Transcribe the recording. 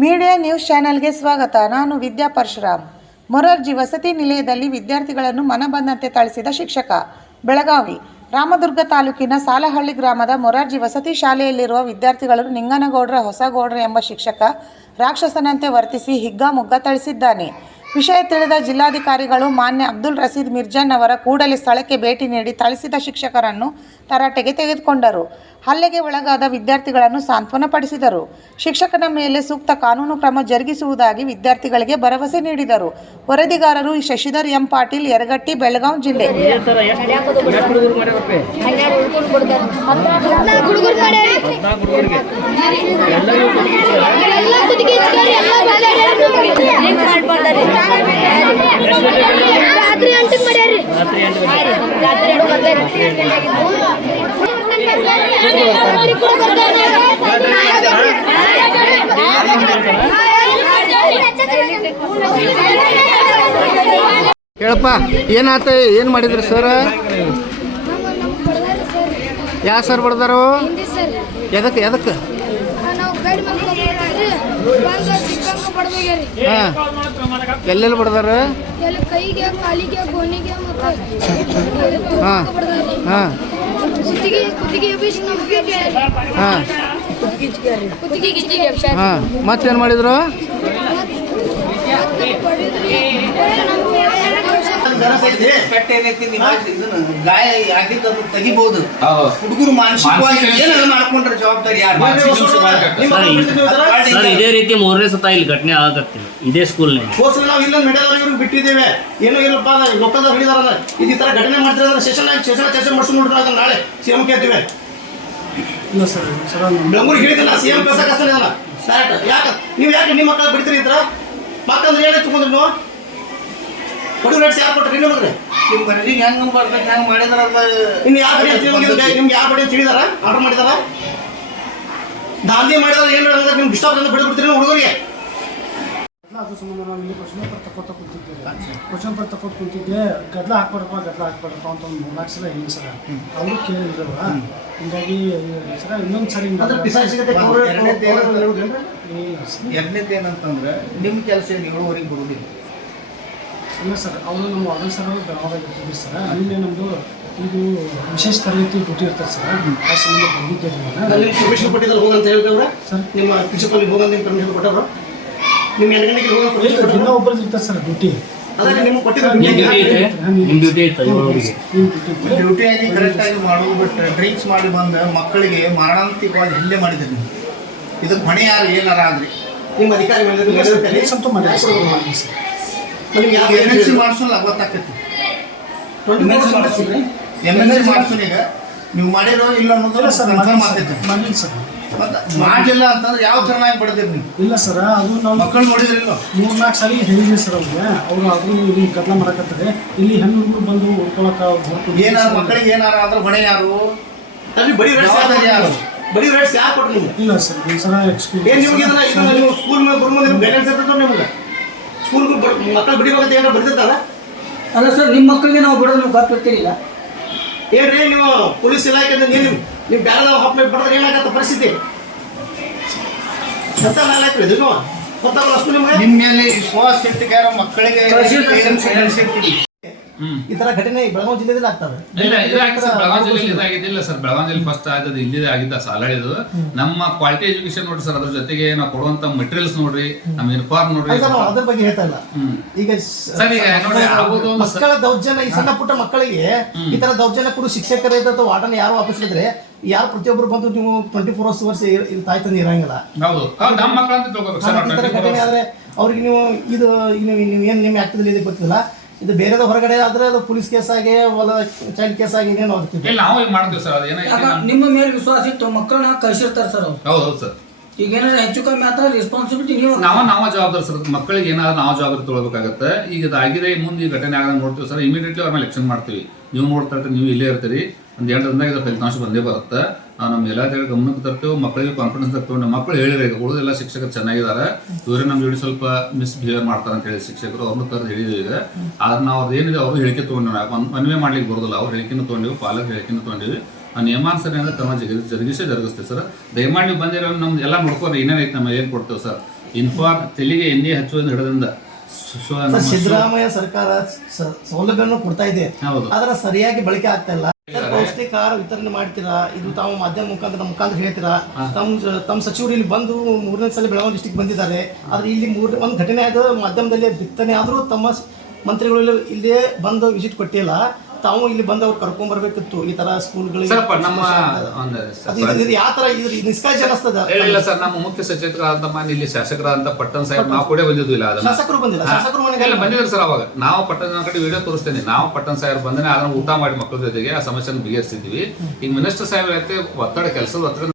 Media news ಚಾನೆಲ್ಗೆ ಸ್ವಾಗತ. ನಾನು ವಿದ್ಯಾ ಪರಶುರಾಮ್. ಮೊರಾರ್ಜಿ ವಸತಿ ನಿಲಯದಲ್ಲಿ ವಿದ್ಯಾರ್ಥಿಗಳನ್ನು ಮನಬಂದಂತೆ ಥಳಿಸಿದ ಶಿಕ್ಷಕ. ಬೆಳಗಾವಿ ರಾಮದುರ್ಗ ತಾಲೂಕಿನ ಸಾಲಹಳ್ಳಿ ಗ್ರಾಮದ ಮೊರಾರ್ಜಿ ವಸತಿ ಶಾಲೆಯಲ್ಲಿರುವ ವಿದ್ಯಾರ್ಥಿಗಳನ್ನು ನಿಂಗನಗೌಡ್ರ ಹೊಸಗೌಡ್ರ ಎಂಬ ಶಿಕ್ಷಕ ರಾಕ್ಷಸನಂತೆ ವರ್ತಿಸಿ ಹಿಗ್ಗಾಮುಗ್ಗ ಥಳಿಸಿದ್ದಾನೆ. ವಿಷಯ ತಿಳಿದ ಜಿಲ್ಲಾಧಿಕಾರಿಗಳು ಮಾನ್ಯ ಅಬ್ದುಲ್ ರಶೀದ್ ಮಿರ್ಜಾನ್ ಅವರ ಕೂಡಲೇ ಸ್ಥಳಕ್ಕೆ ಭೇಟಿ ನೀಡಿ ಥಳಿಸಿದ ಶಿಕ್ಷಕರನ್ನು ತರಾಟೆಗೆ ತೆಗೆದುಕೊಂಡರು. ಹಲ್ಲೆಗೆ ಒಳಗಾದ ವಿದ್ಯಾರ್ಥಿಗಳನ್ನು ಸಾಂತ್ವನಪಡಿಸಿದರು. ಶಿಕ್ಷಕನ ಮೇಲೆ ಸೂಕ್ತ ಕಾನೂನು ಕ್ರಮ ಜರುಗಿಸುವುದಾಗಿ ವಿದ್ಯಾರ್ಥಿಗಳಿಗೆ ಭರವಸೆ ನೀಡಿದರು. ವರದಿಗಾರರು ಶಶಿಧರ್ ಎಂ ಪಾಟೀಲ್, ಯರಗಟ್ಟಿ, ಬೆಳಗಾವಿ ಜಿಲ್ಲೆ. ಹೇಳಪ್ಪ, ಏನಾತ? ಏನು ಮಾಡಿದ್ರಿ ಸರ್? ಯಾವ ಸರ್ ಬಡ್ದಾರು? ಎದಕ್ಕೆ ಹಾಂ, ಎಲ್ಲೆಲ್ಲಿ ಬಡ್ದಾರ? ಹಾಂ ಹಾಂ ಹಾಂ ಮತ್ತೇನು ಮಾಡಿದ್ರು? ಗಾಯ ಆಗಿದ್ದು ತೆಗಿಬಹುದು. ಹುಡುಗರು ಮಾನಸಿಕವಾಗಿ ಏನಾದ್ರು ಮಾಡ್ಕೊಂಡ್ರೆ ಜವಾಬ್ದಾರಿ ಯಾರು? ಇದೇ ರೀತಿ 3ನೇ ಸತ ಇಲ್ಲಿ ಘಟನೆ ಆಗತ್ತಿಲ್ಲ ಇದೇ ಸ್ಕೂಲ್ ನಾವು ಇಲ್ಲ ನಡೆದವ್ರಿಗೆ ಬಿಟ್ಟಿದ್ದೇವೆ. ಏನೋ ಇಲ್ಲಪ್ಪ, ಲೋಕದವ್ರು ಹೇಳಿದಾರಲ್ಲ ಈ ತರ ಘಟನೆ ಮಾಡ್ತಿದ್ರೆ ಸೆಷನ್ ಚರ್ಚೆ ಮಾಡ್ಕೊಂಡು ನೋಡ್ರಿ, ನಾಳೆ ಸಿಎಂ ಕೇಳ್ತೀವಿ. ಬೆಂಗಳೂರಿಗೆ ಹೇಳಿದಿಲ್ಲ, ಸಿಎಂ ಕಳ್ಸಕಲ್ಲ ಡೈರೆಕ್ಟ್. ಯಾಕೆ ನಿಮ್ಮ ಮಕ್ಕಳು ಬಿಡ್ತೀರಿ ಇದ್ರ ಮಕ್ಕಂದ್ರೆ ಏನೇ ತಗೊಂಡ್ರಿ ನೀವು? ಕೊಡಿ ರೇಟ್ಸ್ ಯಾರು ಕೊಟ್ರಿ? ನಿಮಗೆ ನಿಮ್ಮ ಮನೆಗೆ ಹೆಂಗೆ ಬರ್ಬೇಕು, ಹೆಂಗೆ ಮಾಡಿದಾರ? ಇನ್ನು ಯಾವ ಬಡಿ ನಿಮ್ಗೆ ಯಾವ ಬಡಿ ತಿಳಿದಾರ? ಆರ್ಡರ್ ಮಾಡಿದಾರ? ದಾಂಧಿ ಮಾಡಿದಾರ? ಏನು ನಿಮ್ಗೆ ಇಷ್ಟ ಬಂದು ಬಿಡ್ಬಿಡ್ತೀರಿ ಹುಡುಗರಿಗೆ? ಅದು ಸಂಬಂಧ ನಾವು ಇಲ್ಲಿ ಕ್ವಶನ್ ಪೇಪರ್ ತಕ್ಕೊಟ್ಟು ಕುಂತಿದ್ದೆ. ಗದ್ದಲ ಹಾಕ್ಬಾರಪ್ಪ ಅಂತ ಒಂದು 4 ಸಲ ಹಿಂಗೆ ಸರ ಅವರು ಕೇಳಿದ್ರವ. ಹಿಂಗಾಗಿ ಸರ ಇನ್ನೊಂದು ಸರಿ ಎರಡನೇದು ಏನಂತಂದ್ರೆ ನಿಮ್ಮ ಕೆಲಸ ಏನು 7:30 ಬರೋದಿಲ್ಲ. ಇಲ್ಲ ಸರ್, ಅವರು ನಮ್ಮ ವಾರ್ಡನ್ ಸರ್ ಬೆಳಗಾವಿಗೆ ಇರ್ತಿದ್ರು ಸರ್. ಅಲ್ಲಿ ನಮ್ಮದು ಇದು ವಿಶೇಷ ತರಬೇತಿ ಡ್ಯೂಟಿ ಇರ್ತದೆ ಸರ್. ಆ ಸಂಬಂಧ ಬಂದಿದ್ದೇವೆ. ಪರ್ಮಿಷನ್ ಕೊಟ್ಟಿದ್ದಾರೆ ಹೋಗಂತ ಹೇಳಿದವ್ರೆ ಸರ್. ನಿಮ್ಮ ಪ್ರಿನ್ಸಿಪಲ್ ಹೋಗಂತ ಪರ್ಮಿಷನ್ ಕೊಟ್ಟವ್ರು? ನಿಮ್ಮ 2 ಗಂಟೆಗೆ ಹೋಗೋದು ದಿನ ಒಬ್ಬರು ಇರ್ತದೆ ಸರ್ ಡ್ಯೂಟಿ. ಅದೇ ನಿಮ್ಗೆ ಕೊಟ್ಟಿದ್ದಾರೆ ಡ್ಯೂಟಿಯಾಗಿ ಕರೆಕ್ಟಾಗಿ ಮಾಡೋದು ಬಿಟ್ಟು ಡ್ರಿಂಕ್ಸ್ ಮಾಡಿ ಬಂದು ಮಕ್ಕಳಿಗೆ ಮಾರಣಾಂತಿಕವಾಗಿ ಹಲ್ಲೆ ಮಾಡಿದ್ರು. ನೀವು ಇದಕ್ಕೆ ಹೊಣೆ ಯಾರು ಏನಾರ ಆದ್ರಿ? ನಿಮ್ಮ ಅಧಿಕಾರಿ ಅಂತೂ ಮಾಡಿ ಸರ್. ನಿಮ್ಗೆ ಯಾವ ಎಮರ್ಜೆನ್ಸಿ ಮಾಡಿಸೋಲ್ಲ ಗೊತ್ತಾಗ್ತೈತಿ. ಎಮರ್ಜೆನ್ಸಿ ಮಾಡಿಸೋನೀಗ ನೀವು ಮಾಡಿರೋ ಇಲ್ಲ ಅನ್ನೋದು ಸರ್ ಮಾಡಿಲ್ಲ ಸರ್. ಮಾಡಲಿಲ್ಲ ಅಂತಂದ್ರೆ ಯಾವ ಥರನಾಗಿ ಬಡ್ದಿರಿ ನೀವು? ಇಲ್ಲ ಸರ್, ಅದು ನಾವು ಮಕ್ಕಳು ನೋಡಿದ್ರಿಲ್ಲ 3-4 ಸಲ ಹೇಳಿದ್ವಿ ಸರ್ ಅವ್ರಿಗೆ. ಅವರು ಆದರೂ ಇಲ್ಲಿ ಗದ್ದಲ ಮಾಡಕತ್ತದೆ. ಇಲ್ಲಿ ಹೆಣ್ಣು ಹುಡುಗರು ಬಂದು ಉಳ್ಕೊಳಕ್ಕೆ ಏನಾರು ಮಕ್ಕಳಿಗೆ ಏನಾರ ಆದ್ರೆ ಹೊಣೆ ಯಾರು? ಅಲ್ಲಿ ಬಡಿ ಯಾರು? ಬಡಿ ರೇಟ್ಸ್ ಯಾರು ಕೊಟ್ರು ನಿಮ್ಗೆ? ಇಲ್ಲ ಸರ್, ಒಂದ್ಸಲ ಎಕ್ಸ್ಕ್ಯೂಸ್ ಏನು ನಿಮ್ಗೆ ನೀವು ಸ್ಕೂಲ್ ಮೇಲೆ ಬರ್ಬೋದು, ನಿಮ್ಗೆ ಗೈಡೆನ್ಸ್ ಇರ್ತದೆ ನಿಮ್ಗೆ? ಸ್ಕೂಲ್ಗೆ ಮಕ್ಕಳು ಬಿಡಿಬೇಕಂತ ಏನಾರು ಬರ್ತಿರ್ತಲ್ಲ? ಅಲ್ಲ ಸರ್, ನಿಮ್ಮ ಮಕ್ಕಳಿಗೆ ನಾವು ಬಿಡೋದು ನೀವು ಗೊತ್ತಿರ್ತೀರಿಲ್ಲ. ಏನ್ರಿ ನೀವು ಪೊಲೀಸ್ ಇಲಾಖೆಯಿಂದ ನೀವು ಬ್ಯಾರದ ಹಾಪ್ ಮೇಲೆ ಬಡಿದ್ರೆ ಏನಾಗತ್ತ ಪರಿಸ್ಥಿತಿ? ಇದು ಗೊತ್ತಾಗಲ್ಲ ಅಷ್ಟು ನಿಮ್ಗೆ. ನಿಮ್ಮ ಮೇಲೆ ವಿಶ್ವಾಸ ಇಟ್ಟಿಗೆ ಮಕ್ಕಳಿಗೆ ಈ ತರ ಘಟನೆ ಬೆಳಗಾವಿ ಜಿಲ್ಲೆಯಲ್ಲಿ ಆಗ್ತವೆ. ಬೆಳಗಾವಿ ಜಿಲ್ಲೆಯಲ್ಲಿ ಇದಾಗಿದ್ದಿಲ್ಲ ಸರ್. ಬೆಳಗಾವಿ ಜಿಲ್ಲೆ ಫಸ್ಟ್ ಆದದ್ದು ಇಲ್ಲಿದೆ ಆಗಿದ್ದ ಸಾಲಳಿದು. ನಮ್ಮ ಕ್ವಾಲಿಟಿ ಎಜುಕೇಶನ್ ನೋಡ್ರಿ ಸರ್, ಅದ್ರ ಜೊತೆಗೆ ನಾವು ಕೊಡುವಂತ ಮೆಟೀರಿಯಲ್ಸ್ ನೋಡ್ರಿ, ನಮ್ಮ ಯೂನಿಫಾರ್ಮ್ ನೋಡ್ರಿ. ಅದ್ರ ಬಗ್ಗೆ ಹೇಳ್ತಾ ಇಲ್ಲ ಈಗ ಸರ್. ಈಗ ನೋಡಿ ಆಗೋದು ಮಕ್ಕಳ ದೌರ್ಜನ್ಯ, ಈ ಸಣ್ಣ ಪುಟ್ಟ ಮಕ್ಕಳಿಗೆ ಈ ತರ ದೌರ್ಜನ್ಯ ಕೊಡು ಶಿಕ್ಷಕರ ಅಥವಾ ವಾರ್ಡನ್ ಯಾರು ಆಫೀಸಿದ್ರೆ ಯಾರು ಪ್ರತಿಯೊಬ್ಬರು ಬಂದು ನೀವು 24 hours ತಾಯಿ ತಂದೆ ಇರಂಗಿಲ್ಲ. ಹೌದು, ನಮ್ಮ ಮಕ್ಕಳು ಅಂತ ತಿಳ್ಕೊಬೇಕು ಸರ್. ಘಟನೆ ಆದ್ರೆ ಅವ್ರಿಗೆ ನೀವು ಇದು ನೀವು ಏನು ನಿಮ್ಮ ಆಕ್ಟಿವಿಟಿ ಇದೆ ಗೊತ್ತಿಲ್ಲ. ಇದು ಬೇರೆದ ಹೊರಗಡೆ ಆದ್ರೆ ಅದು ಪೊಲೀಸ್ ಕೇಸ್ ಆಗಿ ಚೈಲ್ಡ್ ಕೇಸ್ ಆಗಿ ಏನೇನು ಆಗ್ತಿದೆ. ನಾವು ಮಾಡ್ತೀವಿ ಸರ್. ಅದೇನಾಯ್ತು, ನಿಮ್ಮ ಮೇಲೆ ವಿಶ್ವಾಸ ಇತ್ತು, ಮಕ್ಕಳನ್ನ ಕಳಿಸಿರ್ತಾರೆ ಸರ್ ಅವ್ರು. ಹೌದು ಸರ್. ಈಗ ಏನಾದ್ರು ಹೆಚ್ಚು ಕಮ್ಮಿ ಆತ ರೆಸ್ಪಾನ್ಸಿಬಿಲಿಟಿ ನೀವು ನಾವು ಜವಾಬ್ದಾರಿ ಸರ್. ಮಕ್ಕಳಿಗೆ ಏನಾದ್ರು ನಾವು ಜವಾಬ್ದಾರಿ ತೊಗೊಳ್ಬೇಕಾಗತ್ತೆ. ಈಗ ಇದಾಗಿದೆ, ಮುಂದೆ ಈ ಘಟನೆ ಆಗ ನೋಡ್ತೀವಿ ಸರ್. ಇಮಿಡಿಯೇಟ್ಲಿ ಅವ್ರ ಮೇಲೆ ಆಕ್ಷನ್ ಮಾಡ್ತೀವಿ. ನೀವು ನೋಡ್ತಾ ಇರ್ತೀರಿ, ನೀವು ಇಲ್ಲೇ ಇರ್ತೀರಿ. ಒಂದು 2 ದಿನದಾಗ ಇದರ ಫಲಿತಾಂಶ ಬಂದೇ ಬರುತ್ತೆ. ನಾವು ನಮ್ಮ ಎಲ್ಲ ಗಮನಕ್ಕೆ ತರ್ತೇವೆ, ಮಕ್ಕಳಿಗೆ ಕಾನ್ಫಿಡೆನ್ಸ್ ತರ್ತೇವೆ. ನಮ್ಮ ಮಕ್ಕಳು ಹೇಳಿದ್ರೆ ಈಗ ಉಳಿದೆಲ್ಲ ಶಿಕ್ಷಕರು ಚೆನ್ನಾಗಿದ್ದಾರೆ, ಇವರೇ ನಮ್ಮ ಜೋಡಿ ಸ್ವಲ್ಪ ಮಿಸ್ಬಿಹೇವ್ ಮಾಡ್ತಾರೆ ಅಂತ ಹೇಳಿ ಶಿಕ್ಷಕರು ಅವ್ರನ್ನ ಕರೆದು ಹೇಳಿದ್ವಿ. ಈಗ ಆದ್ರೆ ನಾವು ಅವ್ರು ಏನಿದೆ ಅವರು ಹೇಳಿಕೆ ತೊಗೊಂಡಿವಿ. ಮನವಿ ಮಾಡ್ಲಿಕ್ಕೆ ಬರೋದಿಲ್ಲ, ಅವ್ರು ಹೇಳಿಕೆನ ತೊಗೊಂಡಿವಿ, ಪಾಲಕರು ಹೇಳಿಕೆನ ತೊಗೊಂಡಿವಿ. ಆ ನಿಯಮಾನುಸಾರ ಅಂದರೆ ಕ್ರಮ ಜರುಗಿಸ್ತೇವೆ ಸರ್. ದಯಮಾಡಿ ನೀವು ಬಂದಿರೋ ನಮ್ದು ಎಲ್ಲ ನೋಡ್ಕೊಂಡು ಏನೇನೈತೆ ನಮ್ಮ ಏನು ಕೊಡ್ತೇವೆ ಸರ್. ತೆಲಿಗೆ ಎಣ್ಣೆ ಹಚ್ಚುವುದರಿಂದ ಹಿಡಿದಿಂದ ಸರ್, ಸಿದ್ದರಾಮಯ್ಯ ಸರ್ಕಾರ ಸೌಲಭ್ಯವನ್ನು ಕೊಡ್ತಾ ಇದೆ, ಹೌದು. ಅದರ ಸರಿಯಾಗಿ ಬಳಕೆ ಆಗ್ತಾ ಇಲ್ಲ. ಪೌಷ್ಟಿಕ ಆಹಾರ ವಿತರಣೆ ಮಾಡ್ತೀರಾ, ಇದು ತಾವು ಮಾಧ್ಯಮ ಮುಖಾಂತರ ಹೇಳ್ತೀರಾ. ತಮ್ಮ ಸಚಿವರು ಇಲ್ಲಿ ಬಂದು 3ನೇ ಸಲ ಬೆಳಗಾವಿ ಡಿಸ್ಟಿಕ್ ಬಂದಿದ್ದಾರೆ, ಆದ್ರೆ ಇಲ್ಲಿ ಒಂದು ಘಟನೆ ಆದ ಮಾಧ್ಯಮದಲ್ಲಿ ಬಿತ್ತನೆ ಆದರೂ ತಮ್ಮ ಮಂತ್ರಿಗಳು ಇಲ್ಲೇ ಬಂದು ವಿಸಿಟ್ ಕೊಟ್ಟಿಲ್ಲ. ತಾವು ಇಲ್ಲಿ ಬಂದು ಅವ್ರು ಕರ್ಕೊಂಡ್ ಬರ್ಬೇಕಿತ್ತು ಈ ತರ ಸ್ಕೂಲ್ಗಳಿಗೆ. ಯಾವ ತರ ನಿಷ್ಕಾಳಜಿ ಅನಿಸ್ತದ? ಹೇಳಿಲ್ಲ ಸರ್, ನಮ್ಮ ಮುಖ್ಯ ಸಚೇತಕರಾದಂತ ಮಾನ್ಯ ಇಲ್ಲಿ ಶಾಸಕರಾದಂತ ಪಟ್ಟಣ್ ಸಾಹೇಬ್ ನಾವು ಕೂಡ ಬಂದಿದ್ವಿಲ್ಲ. ಅದನ್ನ ಶಾಸಕರು ಬಂದಿಲ್ಲ, ಶಾಸಕರು ಎಲ್ಲ ಬಂದಿದ್ರು ಸರ್. ಅವಾಗ ನಾವು ಪಟ್ಟಣ ಕಡೆ ವಿಡಿಯೋ ತೋರಿಸ್ತೇನೆ. ನಾವು ಪಟ್ಟಣ್ ಸಾಹೇಬ್ ಬಂದ್ರೆ ಅದನ್ನ ಊಟ ಮಾಡಿ ಮಕ್ಕಳ ಜೊತೆಗೆ ಆ ಸಮಸ್ಯೆನ ಬಗೆಹರಿಸಿದ್ವಿ. ಈಗ ಮಿನಿಸ್ಟರ್ ಸಾಹೇಬ್ ಒತ್ತಡ ಕೆಲಸದ ಒತ್ತಡ